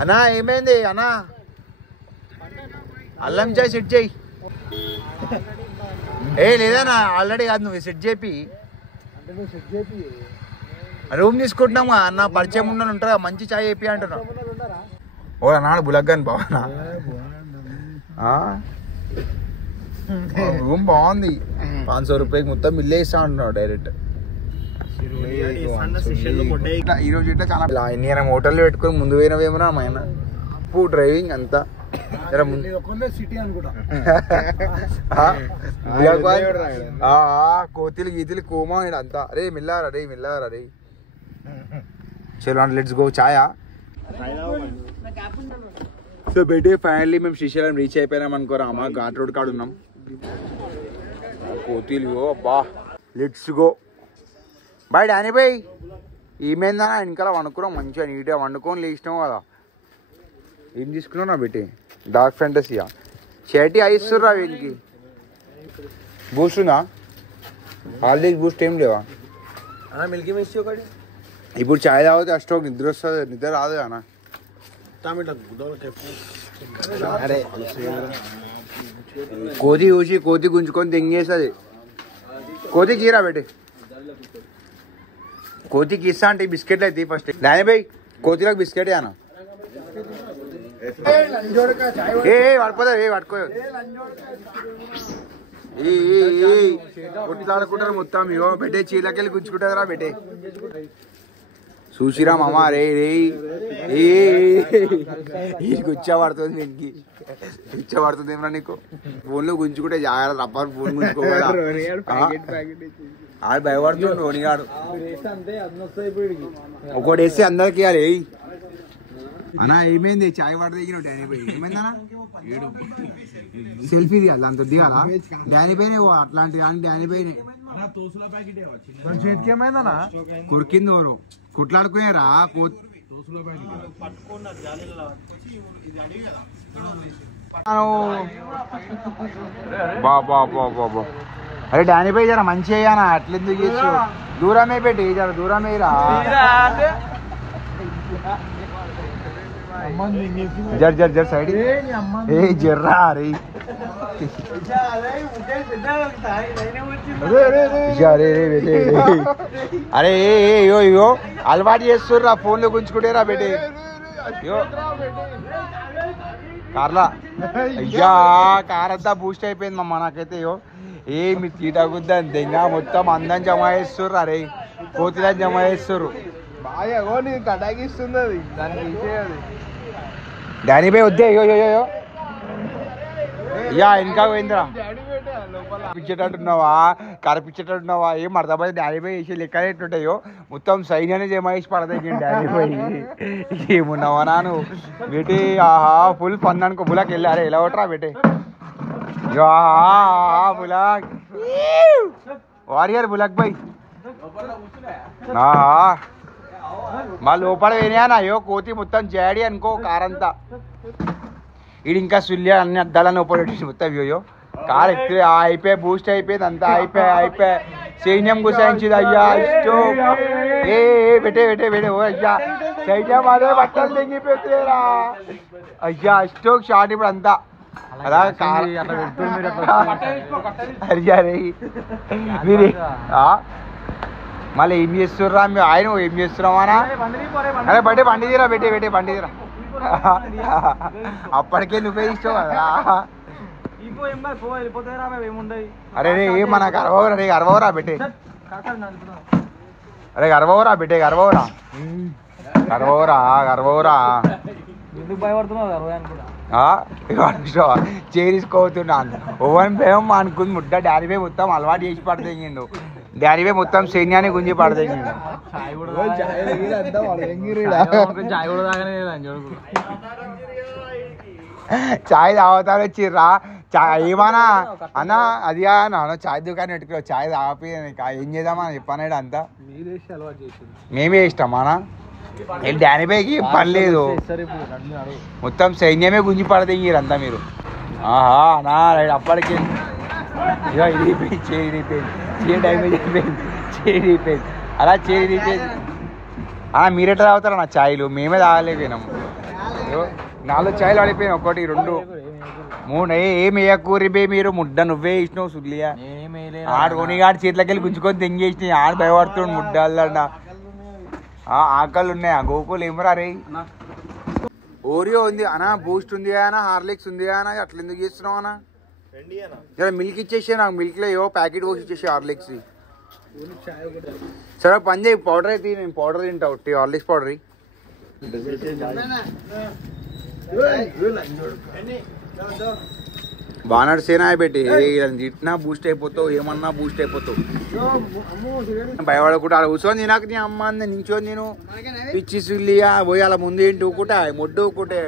అన్నా ఏమైంది అన్నా? అల్లం చాయ్ సెట్ చేయి. లేదన్నా ఆల్రెడీ కాదు, నువ్వు సెట్ చేపి. రూమ్ తీసుకుంటున్నాము అన్న, పరిచయం ఉన్న ఉంటారా, మంచి చాయ్ వేపి అంటున్నావు. ఓ అన్నా బులగ్గాని బావనా? రూమ్ బాగుంది, 500 రూపాయకి మొత్తం ఇల్లే ఇస్తా అంటున్నావు డైరెక్ట్. ఈరోజు ఇట్లా చాలా నేను హోటల్లో పెట్టుకుని ముందు పోయినవేమరా ఆయన డ్రైవింగ్ అంతా కోతిలు గీతిలు కోమా అంతా. అరే మిల్లారా రే, మిల్లారా రే. చలో లెట్స్ గో ఛాయా. సో బయట ఫైనల్లీ మేము శ్రీశైలం రీచ్ అయిపోయినాం అనుకోరా అమ్మ. ఘాట్ రోడ్ కాడ ఉన్నాం. కోతిలు అబ్బా. Let's go boy Danny boy. ఏమైందా వెనకాల వండుకున్నాం, మంచిగా నీట్గా వండుకొని లేచినావు కదా. ఏం తీసుకున్నావు నా పెట్టి? డార్క్ ఫ్యాంటసీయా? షర్టీ అయిస్తుర్రా వీనికి. బూస్ట్ ఉందా? ఆల్రెడీ బూస్ట్ ఏం లేవా? మిల్కీ మిస్ట్ ఒకటి. ఇప్పుడు చాయ్ తాగితే అష్టోక్ నిద్ర వస్తుంది, నిద్ర రాదు అన్న. కోతి చూసి కోతి గుంజుకొని తెంగేస్తుంది. కోతికి ఇరా పెట్టి. కోతికి ఇస్తా అంటే బిస్కెట్లు అయితే ఫస్ట్. డానీ భాయ్ కోతిలకు బిస్కెట్ అన్న. పడుకోదా పడుకో. కొట్లాడుకుంటారు మొత్తం. ఇగో పెట్టే చీలకెళ్ళి గుంజుకుంటుందిరా పెట్టే. చూసిరా మామ. రే రే గుచ్చబడుతుంది దీనికి. గుచ్చబడుతుంది ఏమన్నా నీకు? ఫోన్లో గుంజుకుంటే జాగ్రత్త, రబ్బర్ ఫోన్ గుంజుకోవాలా? ఆడు భయపడుతుంది రోనిగాడు. ఒకటి వేస్తే అందరికి ఇవ్వాలి. అన్నా ఏమైంది? చాయ్ వాటర్ దిగినావు డానీ భాయ్. ఏమైందన్నా? సెల్ఫీ దిగాలి, దాంతో దిగాలా? డానీ భాయ్నే అట్లాంటి డానీ భాయ్నే. చేతికి ఏమైందన్నా? కురికింది ఎవరు కుట్లాడుకునేరా? బాబా బాబా. అరే డానీ భాయ్ జర మంచి అయ్యానా, అట్లెందుకు చేసు? దూరమే పెట్టి జర దూరమే రా. జర్ జర్ జర్ సైడ్ జర్రా. అరే అరే ఇయో ఇయో అలవాటు చేస్తుర్రా, ఫోన్లో గుంజుకుంటేరా బేటే. కార్లా అయ్యా కార్ అంతా బూస్ట్ అయిపోయింది మమ్మ నాకైతే. ఇయో ఏమి తీటగుద్దా దెంగా మొత్తం అందం జమ చేస్తుర్రు. అరే కోతిలని జమ చేస్తుర్రు. తడాగిస్తుంది అది, దానికి డానీ భాయ్ వద్దే. అయ్యో యా ఇంకా పోయిందిరా. పిచ్చేటట్టున్నావా, కరపిచ్చేటట్టున్నావా? ఏం అర్థమైంది? డానీ భాయ్ వేసి లెక్కలు ఎట్లుంటాయో మొత్తం సైన్యాన్ని జమ చేసి పడతాయి డానీ భాయ్. ఏమున్నావా నాను బేటే? ఆహా ఫుల్ ఫన్ అనుకో. బులాకి వెళ్ళారే ఎలా కొట్టరా బేటే? బులాక్ వారియర్ బులాక్ భాయ్. మా లోపల పోయినా అయ్యో కోతి మొత్తం జాడి అనుకో కారంతా. ఇది ఇంకా సుల్య అన్ని అద్దాలని లోపల మొత్తం. అయ్యో కార్ ఎక్కువ అయిపోయి బూస్ట్ అయిపోయింది అంతా. అయిపోయి సైన్యం గుసాయించింది. అయ్యా ఇష్టో పెట్టే పెట్టే పెట్టే. ఓ అయ్యా సైన్యం అదే బట్టలు తెగిపోతారా. అయ్యా స్టోక్ షార్ట్ ఇప్పుడు అంతా అలా కార్. అరే మీరు మళ్ళీ ఏం చేస్తుర్రా? ఆయన ఏం చేస్తున్నామా? అరే బట్టే బండి తీరా పెట్టే పెట్టే బండి తీరా. అప్పటికే నువ్వే ఇష్టం కదా. అరే రే మన గర్వరా రే, గర్వరా పెట్టే. అరే గర్వరా పెట్టే, గర్వరా గర్వరా గర్వరా. చేరించుకోతున్నాను ఓవన్ భయం అనుకుంది ముడ్డ. డానీ భాయ్ మొత్తం అలవాటు చేసి పడతాడు. డానీ భాయ్ మొత్తం సైన్యాన్ని గుంజి పడతాడు. చాయ్ తాగుతారు వచ్చిర్రా. చాయ్ ఏమన్నా అన్న అది అన్న చాయ్ దుకాణం పెట్టుకో. చాయ్ తాపి ఏం చేద్దామని చెప్పాను అంతా. మేమే ఇష్టమానా? డానీ భాయ్కి పని లేదు, మొత్తం సైన్యమే గుంజి పడతాయి అంతా మీరు. ఆహా నా రైట్ అప్పటికి చేయి డ్యామేజ్ అయిపోయింది, చేయిపోయింది అలా చేయిపోయింది. మీరెట్లా తాగుతారా నా ఛాయ్లు? మేమే తాగలేకపోయినాము. నాలుగు చాయలు ఆడిపోయాయి, ఒకటి రెండు మూడు. ఏం వేయకూరి బే మీరు, ముడ్డ నువ్వే ఇచ్చినావు సుల్లియా. ఆడు కొనిగాడి చేతిలోకి వెళ్ళి గుంజుకొని తెంగేసినాయి. ఆడు భయపడుతుండు ముడ్డల్లా. ఆకళ్ళు ఉన్నాయి. ఆ గోకులు ఏమరా రే. ఓరియో ఉంది అనా, బూస్ట్ ఉంది అనా, హార్లిక్స్ ఉంది అనా, అట్లా ఎందుకు చేస్తున్నావు అనా? జర మిల్క్ ఇచ్చేసి నాకు, మిల్క్ లో ప్యాకెట్ పోసి ఇచ్చేసి హార్లిక్స్. సరే పని చేయి, పౌడర్ అయితే నేను పౌడర్ తింటా, ఒకటి హార్లిక్స్ పౌడర్. బాగా సేనా పెట్టి తిట్టినా బూస్ట్ అయిపోతావు, ఏమన్నా బూస్ట్ అయిపోతావు. భయపడకుండా అలా కూర్చొని నాకు నీ అమ్మ అంది నించొని నేను పిచ్చి సుల్లియా పోయి అలా ముందు ఏంటి ఊకుంటా మొడ్డు ఊకుంటే.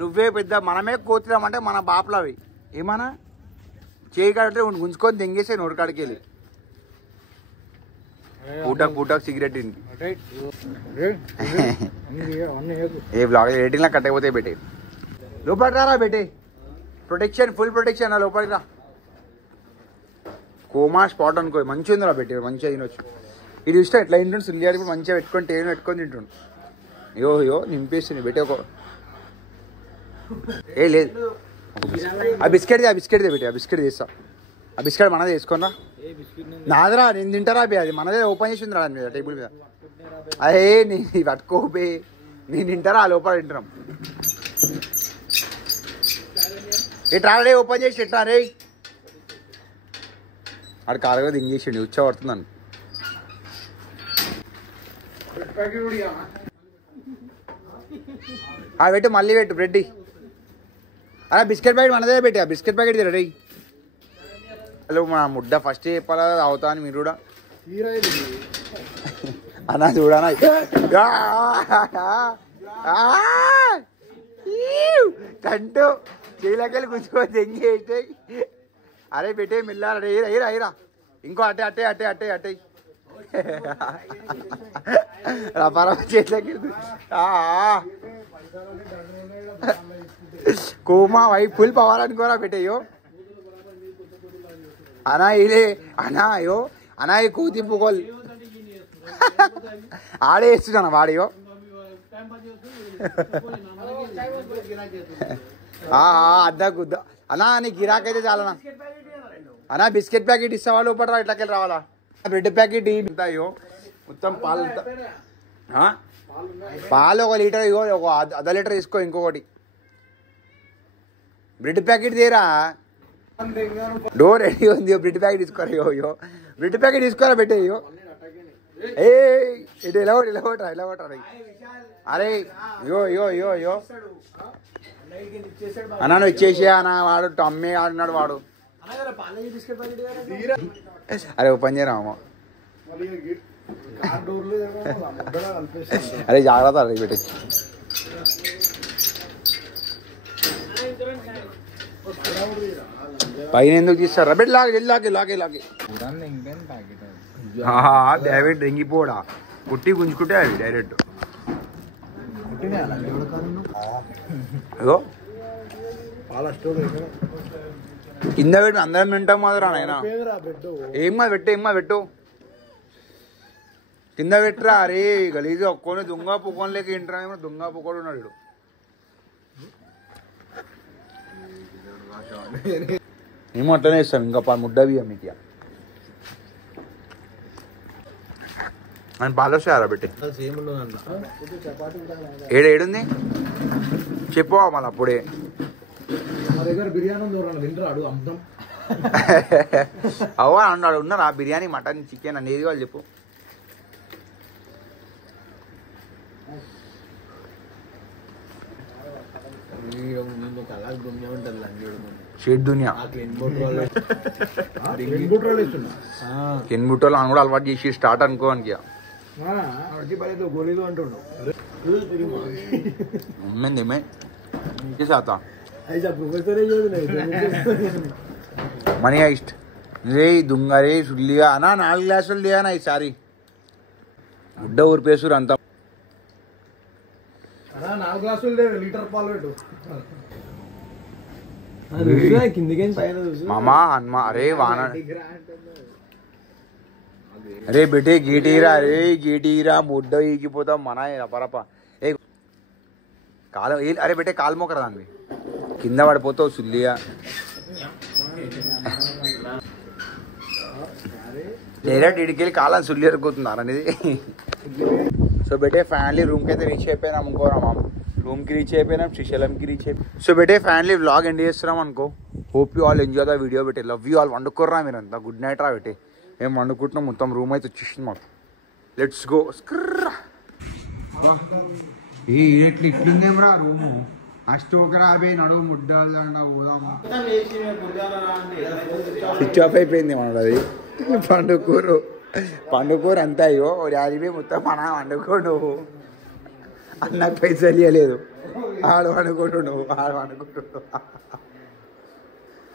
నువ్వే పెద్ద మనమే కోతిరామంటే మన బాపలు అవి ఏమన్నా చేయి కాడంటే గుంజుకొని తెంగేసే నోటికాడికి వెళ్ళి పూటకు సిగరెట్ ఏ బ్లాగ్ రేటింగ్లా కట్ అయిపోతే పెట్టే. లోపలికి రారా పెట్టే, ప్రొటెక్షన్ ఫుల్ ప్రొటెక్షన్. లోపలికి రా. కోమా స్పాట్ అనుకో, మంచిగా ఉందిరా పెట్టి, మంచిగా తినొచ్చు. ఇది ఇష్టం ఎట్లా తింటుండు సుల్లియాడు, ఇప్పుడు మంచిగా పెట్టుకొని టేను పెట్టుకొని తింటుండు. యో నింపేస్తుంది పెట్టే ఒక. ఏ లేదు ఆ బిస్కెట్ పెట్టి, ఆ బిస్కెట్ తీస్తా. ఆ బిస్కెట్ మనదే వేసుకోనరా. నాదరా, నేను తింటారా బే, అది మనదే ఓపెన్ చేసి ఉందిరా మీద టేబుల్ మీద. అదే నీ పట్టుకోబే, నేను తింటారా ఆ లోపల తింటున్నాం. ఎట్రా రే, ఓపెన్ చేసి ఎట్రా రే. ఆడు కాలుగా దింగేసిండు, ఉచ్చ పడుతుందని. పెట్టు మళ్ళీ పెట్టు బ్రెడ్. అలా బిస్కెట్ ప్యాకెట్ మనదే పెట్టి, ఆ బిస్కెట్ ప్యాకెట్ తిర రే. హలో మా ముడ్డ ఫస్ట్ చెప్పాలా అవుతా అని మీరు కూడా అన్నా చూడనా. కంటూ చేయలేకెళ్ళి గుంజుకొని తెంగి. అరే పెట్టే మిల్లారా రైరా. ఇంకో అట్టే రపారా చేతిలోకి కోమా వై ఫుల్ పవర్ అనుకోరా పెట్టేయో. అనా ఇదే అనా అయ్యో అనా ఈ కూతి పుకోల్ ఆడే వేస్తున్నాను వాడియో. అద్దా గుద్దా అన్నా, నీ గిరాక్ అయితే చాలనా అన్నా. బిస్కెట్ ప్యాకెట్ ఇస్తావా లోపల, ఇట్లకెళ్ళి రావాలా. బ్రెడ్ ప్యాకెట్ అయ్యో మొత్తం పాలు 1 లీటర్ ఇగో, ఒక అర్ధ లీటర్ తీసుకో. ఇంకొకటి బ్రెడ్ ప్యాకెట్ తీరా, డోర్ రెడీ ఉంది. బ్రెడ్ ప్యాకెట్ తీసుకోరా. అయ్యో బ్రెడ్ ప్యాకెట్ తీసుకోరా పెట్టేయో. ఏ ఇటు ఇలా కొట్టరా. అరే యో అన్నా నువ్వు ఇచ్చేసి అన్న, వాడు టమ్మే ఆడినాడు వాడు. అరే ఓపెన్ చేయరామా. అరే జాగ్రత్త అరే పెట్టి. పైన ఎందుకు తీస్తారా బెడ్ లాగే డైరెక్ట్ రింగిపోడా కుట్టి గుంజుకుంటే అవి డైరెక్ట్. అయ్యో కింద పెట్టు, అందరం తింటాం మాదిరా నాయన. ఏమ్మా పెట్టు కింద పెట్టురా. అరే గలీజు ఒక్కొని దొంగ పుకోని లేక ఇంటరా, ఏమో దొంగ పుకోడు ఉన్నాడు. మేము అట్లనే ఇస్తాం. ఇంకా ముడ్డ బియ్యం మీకు అని పాలు వస్తాయారా పెట్టి. ఏడుంది చెప్పు మళ్ళీ అప్పుడే. అవ్వ అన్నాడు ఉన్నారా బిర్యానీ, మటన్, చికెన్ అనేది వాళ్ళు చెప్పు. షేడ్ దునియా కెన్బుట్టోళ్ళు అని కూడా అలవాటు చేసి స్టార్ట్ అనుకోనికి మనీ హైస్ట్ రే దుంగ రే సుల్లిగా అన్నా 4 గ్లాసులు దిగానా ఈసారి గుడ్డ ఊరిపేసురు అంతా. 4 గ్లాసులు లీటర్ పాలు పెట్టు మామా హన్మా. అరే వాన అరే బెటే గీటీరా, అరే గీటీరా ముడ్డ ఈగిపోతాం మన రపరప. ఏ కాలు అరే పెట్టే కాలు మోకరా దాన్ని కింద పడిపోతావు సుల్లిగా డైరెక్ట్ ఇడికెళ్ళి కాలని సుల్లి ఎరుగుతున్నారు అనేది సో బెటే ఫ్యామిలీ రూమ్కి అయితే రీచ్ అయిపోయినాం అనుకోరా మామ రూమ్కి రీచ్ అయిపోయినాం శ్రీశైలంకి రీచ్ అయిపోయి సో బెటే ఫ్యామిలీ వ్లాగ్ ఎండ్ చేస్తున్నాం అనుకో hope you all enjoy the video పెట్టే లవ్ యూ ఆల్ వండుకోర్రా మీరు అంతా గుడ్ నైట్ రా పెట్టే మేము వండుకుంటున్నాం మొత్తం రూమ్ అయితే వచ్చేసింది మాకు లెట్స్ గో ఇట్లుందేమ్రా రూము అಷ್ಟು ఒకరాబే నడువు ముడ్డాలన్నా పోదాము స్విచ్ ఆఫ్ అయిపోయింది మనది అది పండుకూరు అంతా అయ్యో డాడీ మొత్తం మన వండుకోడు అన్నకు పైసలు ఇవ్వలేదు ఆడు వండుకుంటు ఆడు వండుకుంటు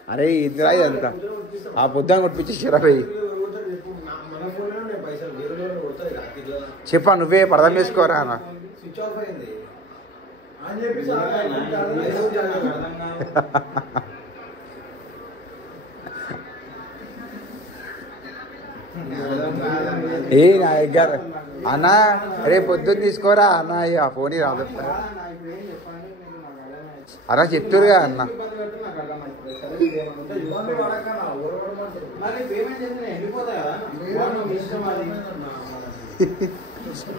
అరే ఇందిరా ఇదంతా ఆ పొద్దున కొట్టించేసారా పోయి చెప్పా నువ్వే అర్థం చేసుకోరా అన్న ఏ నా దగ్గర అన్న రేపు పొద్దున్న తీసుకోరా అన్న ఆ ఫోన్ రాదు అలా చెప్తురుగా అన్న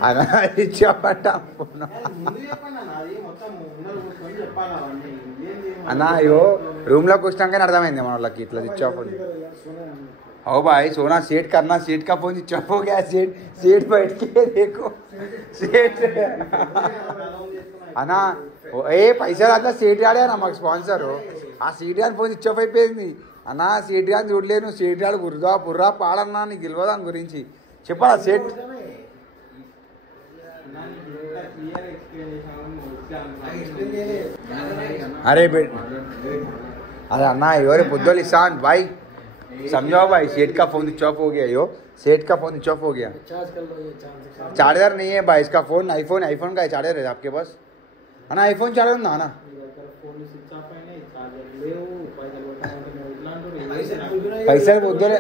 అలా ఇచ్చాపట్ట అన్న అయ్యో రూమ్ లోకి వచ్చినాకనే అర్థమైంది మన వాళ్ళకి ఇట్లా స్విచ్ ఆఫ్ ఉంది ओ भाई सोना सेट करना सेट का फोन स्विच ऑफ हो गया सेट बैठ के देखो सेट అన్నా ఏ పైసలు అట్లా సీట్ గాడే అన్న మాకు స్పాన్సర్ ఆ సీట్ గాని ఫోన్ స్విచ్ ఆఫ్ అయిపోయింది అన్నా సీట్ గాని చూడలేను సీట్ గాడు గుర్రా పుర్రా పాడన్నా నీకు తెలియదు దాని గురించి చెప్పాలా సెట్ अरे बेट अरे अन्ना योरे पुद्दोल ईशान भाई समझाओ भाई सेठ का फोन स्विच ऑफ हो गया यो सेठ का फोन स्विच ऑफ हो गया चार्जर नहीं है भाई इसका फोन आईफोन का चार्जर है आपके पास है ना आईफोन चार्जर ना ना పైసలు పొద్దులే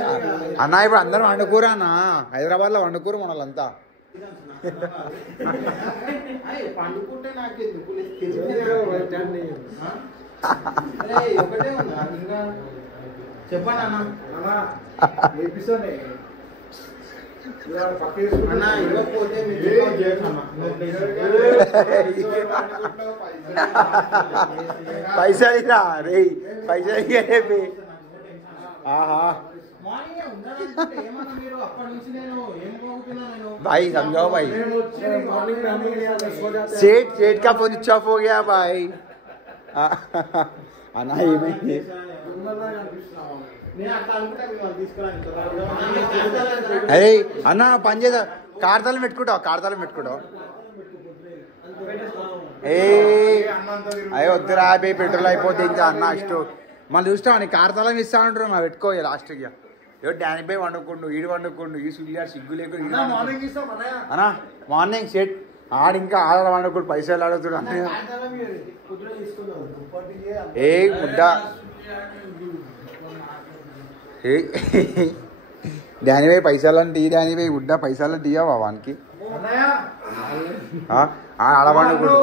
అన్నా ఇప్పుడు అందరూ వండుకోరా అన్న హైదరాబాద్లో వండుకోరు మన వాళ్ళంతా పైసలు రే పైసలు भाई समझाओ भाई सेठ का फोन स्विच ऑफ हो गया भाई అన్నా ఏమైంది అరే అన్న పని చేద్దా కార్తాలం పెట్టుకుంటావు ఏ అయ్యో వద్దురా అయిపోయి పెట్రోల్ అయిపోతే ఇంకా అన్న అಷ್ಟು మళ్ళీ చూస్తావు నీ కార్తాలం ఇస్తా ఉంటారు నా పెట్టుకో లాస్ట్గా ఏదో డానీ బై వండుకుండు ఈడు వండుకుండు ఈ సుల్లియాడు సిగ్గు లేకుండా అన్నా మార్నింగ్ సెట్ ఆడు ఇంకా ఆడ వండుకుంటు పైసలు అడుగుతుడు ఏ ముడ్డ ఏ డానీ బై పైసలు ఈ డానీ బై ముడ్డ పైసలు ఇవ్వవా వానికి ఆడ వండుకుంటు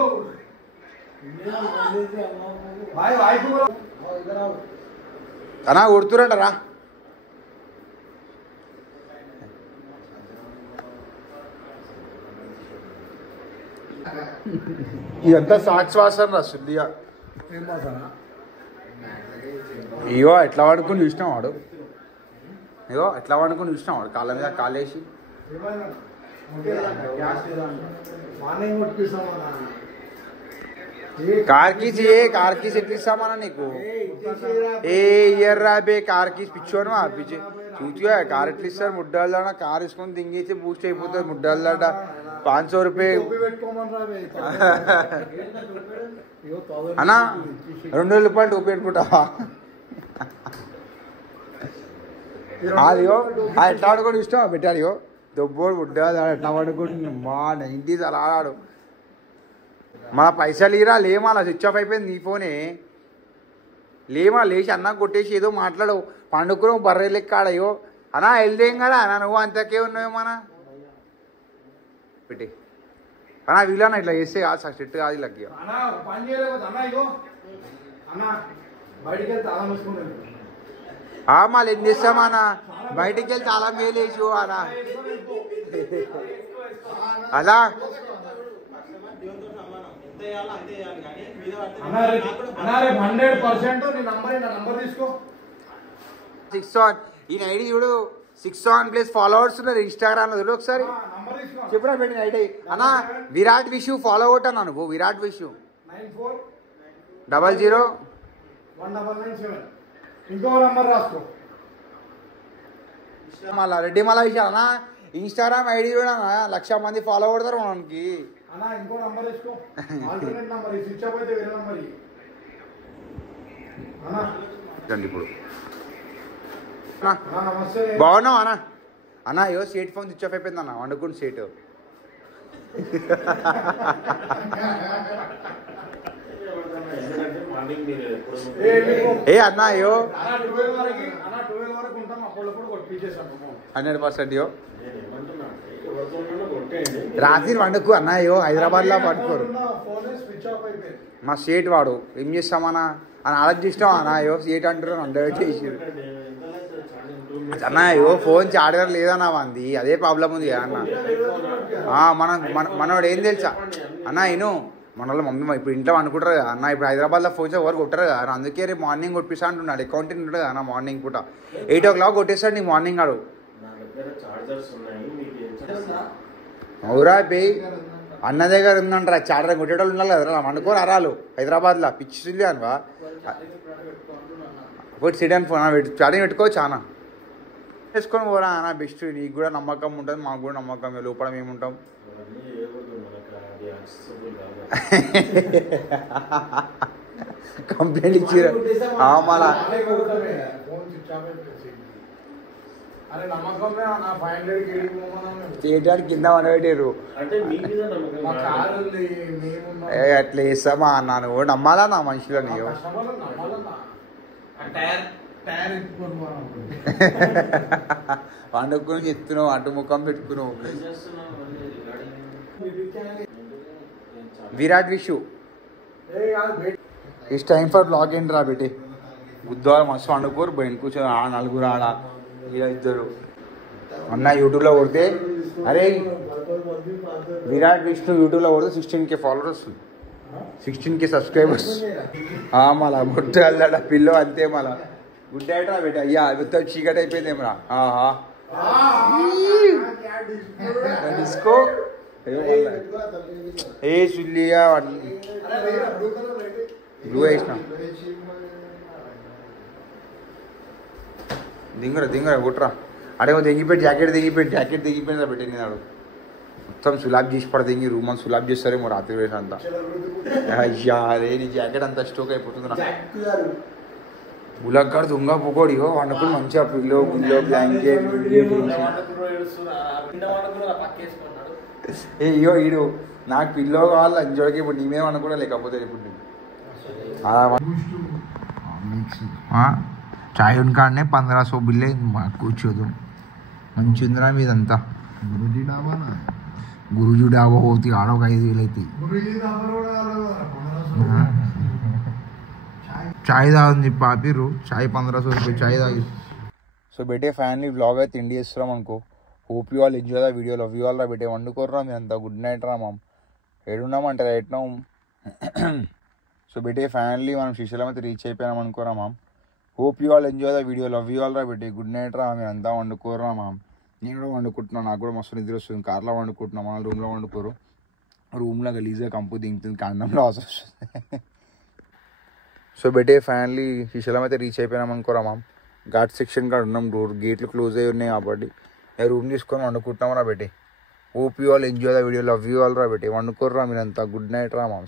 అన్నా కొడుతురంటరా ఇదంతా సాక్షవాసన రా శుద్ధిగా ఇగో ఎట్లా వాడుకుని చూసినాం వాడు కాళ్ళ మీద కాలేసి कार की ఎట్లా ఇస్తామన్నా నీకు ఏ ఇయర్ రాబే కార్ కీస్ పిచ్చోను ఆపించి చూతిగా కార్ ఎట్లా ఇస్తారు ముడ్డాలడా కార్ వేసుకొని దింగేసి బూస్ట్ అయిపోతుంది ముడ్డాలడ 500 రూపాయ అన్నా 200 రూపాయలు టోపీ పెట్టుకుంటావా అదిగో ఎట్లా ఆడుకోవడం ఇష్టం పెట్టాడియో దొబ్బోడు ముడ్డాలు ఎట్లా పడుకుంటు మా 90s అలా ఆడాడు మన పైసలు ఇరా లేమా అలా స్విచ్ ఆఫ్ అయిపోయింది నీ ఫోనే లేమా లేచి అన్న కొట్టేసి ఏదో మాట్లాడవు పండుకురం బర్రె లెక్క ఆడయో అన్నా వెళ్దేం కదా అన్నా నువ్వు అంతకే ఉన్నావేమన్నా పెట్టి అన్నా వీళ్ళన్నా ఇట్లా చేస్తే కాదు సార్ సెట్ కాదు లగ్గి అన్న పని చేయలేకపోతే అన్న ఇగో అన్న బయటికి వెళ్తే తాళం వేసుకుంటాను మళ్ళీ ఏం చేస్తామా అన్న బయటికి వెళ్ళి చాలా మేలేసు అన్న అలా అన్న రేపు 100% నీ నంబర్ తీసుకో 6 on ఈయన ఐడి చూడు 6 on ప్లస్ ఫాలోవర్స్ ఉన్నారు ఇన్స్టాగ్రామ్ లో చూడు ఒకసారి నంబర్ తీసుకో చెప్పురా పెట్టిన ఐడి అన్న విరాట్ విషు ఫాలో కొట్టాను నువ్వు విరాట్ విషు 94 00 1997 ఇంకో నంబర్ రాసుకో మళ్ళా రెడ్డి మళ్ళా విషయాలు అన్న ఇన్స్టాగ్రామ్ ఐడి కూడా 1,00,000 మంది ఫాలో కొడతారు మనకి అన్న ఇంకో నంబర్ తీసుకో ఆల్టర్నేట్ నంబర్ ఈ స్విచ్ ఆఫ్ అయితే వేరే నంబర్ అన్న ఇప్పుడు నమస్తే బాగున్నావు అన్న అన్న అయ్యో సీట్ ఫోన్ స్విచ్ ఆఫ్ అయిపోయింది అన్న వండుకుని సీటు ఏ అన్న అయ్యో 12 వరకు ఉంటాం అప్పుడు కొట్టించేసాను 100% రాత్రి వండుకు అన్న అయ్యో హైదరాబాద్ లో పట్టుకోరు మా స్టేట్ వాడు ఏం చేస్తామన్నా అని ఆలోచిస్తాం అన్న అయ్యో సీట్ అంటారు అండర్ చేసి అన్న అయ్యో ఫోన్ చార్జర్ లేదన్నా అంది అదే ప్రాబ్లం ఉంది అన్న మనోడు ఏం తెలుసా అన్న నేను మన వాళ్ళ మమ్మీ ఇప్పుడు ఇంట్లో అనుకుంటారు కదా అన్న ఇప్పుడు హైదరాబాద్లో ఫోన్స్ ఎవరు కొట్టారు కదా అన్న అందుకే రేపు మార్నింగ్ కొట్టిస్తా అంటున్నాడు అకౌంటింగ్ ఉంటాడు కదా అన్న మార్నింగ్ పూట 8 o'clock కొట్టేస్తాడు నీకు మార్నింగ్ ఆడు అవురా బే అన్న దగ్గర ఉందంటారా చార్జర్ కొట్టేటోళ్ళు ఉండాలి కదా అనుకోరు అరాలు హైదరాబాద్లో పిచ్చి అనువా ఒకటి సిడన్ ఫోన్ చార్జింగ్ పెట్టుకో చాలా వేసుకొని పోరా అన్న బెస్ట్ నీకు కూడా నమ్మకం ఉంటుంది మాకు కూడా నమ్మకం లోపల మేముంటాం కంప్లైంట్ ఇచ్చిరా మళ్ళా చేయడానికి కింద వండబెట్టారు అట్లా వేస్తామా అన్నా నువ్వు నమ్మాలా నా మనుషులని వండుకొని ఎత్తున్నావు అటు ముఖం పెట్టుకున్నావు Virat Vishu it's time for blog ఏంటి రా బేటి బుధవారం మస్తు వండుకోరు బయట కూర్చొని నలుగురు ఆడ ఇద్దరు అన్న యూట్యూబ్లో కొడితే అరే విరాట్ విష్ణు యూట్యూబ్లో కొడితే 16K ఫాలోవర్స్ 16K సబ్స్క్రైబర్స్ మళ్ళా బొట్టు అల్లాడ పిల్లో అంతే మళ్ళా గుడ్ నైట్ రా బేట అయ్యా మొత్తం చీకటి అయిపోయిందేమరా డిస్కో ఏ సుల్లియా బ్లూ వేసిన దింగరా కొట్రా అడేమో దిగిపోయి జాకెట్ దిగిపోయిందా పెట్టింది నాడు మొత్తం సులాబ్ చేసి పడదింగి రూమ్ అని సులాబ్ చేస్తారేమో రాత్రి వేసి అంతా అయ్యా అదే నీ జాకెట్ అంతా స్టోక్ అయిపోతుంది బులక్కాడు దొంగ పొకోడి వండుకుని మంచిగా పిల్లో బ్లాంకెట్ అయ్యో ఈడు నాకు పిల్లో కావాలి ఎంజాయ్కి ఇప్పుడు నీ మీద అనుకున్నా లేకపోతే ఇప్పుడు చాయ్ ఉన్కాడనే 1500 బిల్ అయింది కూర్చోదు మంచి ఉందిరా మీదంతా గురుజీ డాబా పోతే ఆడొక 5,000 అవుతాయి చాయ్ తాగుంది పాపిరు చాయ్ 1500 రూపాయలు చాయ్ తాగి సో బెటే ఫ్యామిలీ బ్లాగ్ అయితే ఇండి చేస్తున్నాం అనుకో hope you all enjoy the video love you all రా బెటే వండుకోర్రా మీ అంతా గుడ్ నైట్ రా మామ్ ఏడున్నామంటే ఎట్నాం సో బెటే ఫ్యామిలీ మనం శ్రీశైలం అయితే రీచ్ అయిపోయినాం అనుకోరా మామ్ hope you all enjoy the video love you all రా బెటే గుడ్ నైట్ రా మేము అంతా వండుకోర్రా మామ్ నేను కూడా వండుకుంటున్నాను నాకు కూడా మస్తు నిద్ర వస్తుంది కార్లో వండుకుంటున్నాం మన రూమ్లో వండుకోరు రూమ్లో గలీజ్గా కంపు దింగుతుంది కాండంలో అవసరం వస్తుంది సో బెటే ఫ్యామిలీ శ్రీశైలం అయితే రీచ్ అయిపోయినాం అనుకోరా మామ్ ఘాట్ సెక్షన్ కాడ ఉన్నాం గేట్లు క్లోజ్ అయ్యి ఉన్నాయి కాబట్టి రూమ్ తీసుకొని వండుకుంటున్నాం రా బెటే hope you all enjoy the video love you all రా బెటే వండుకోర్రా మీరంతా గుడ్ నైట్ రా మామ్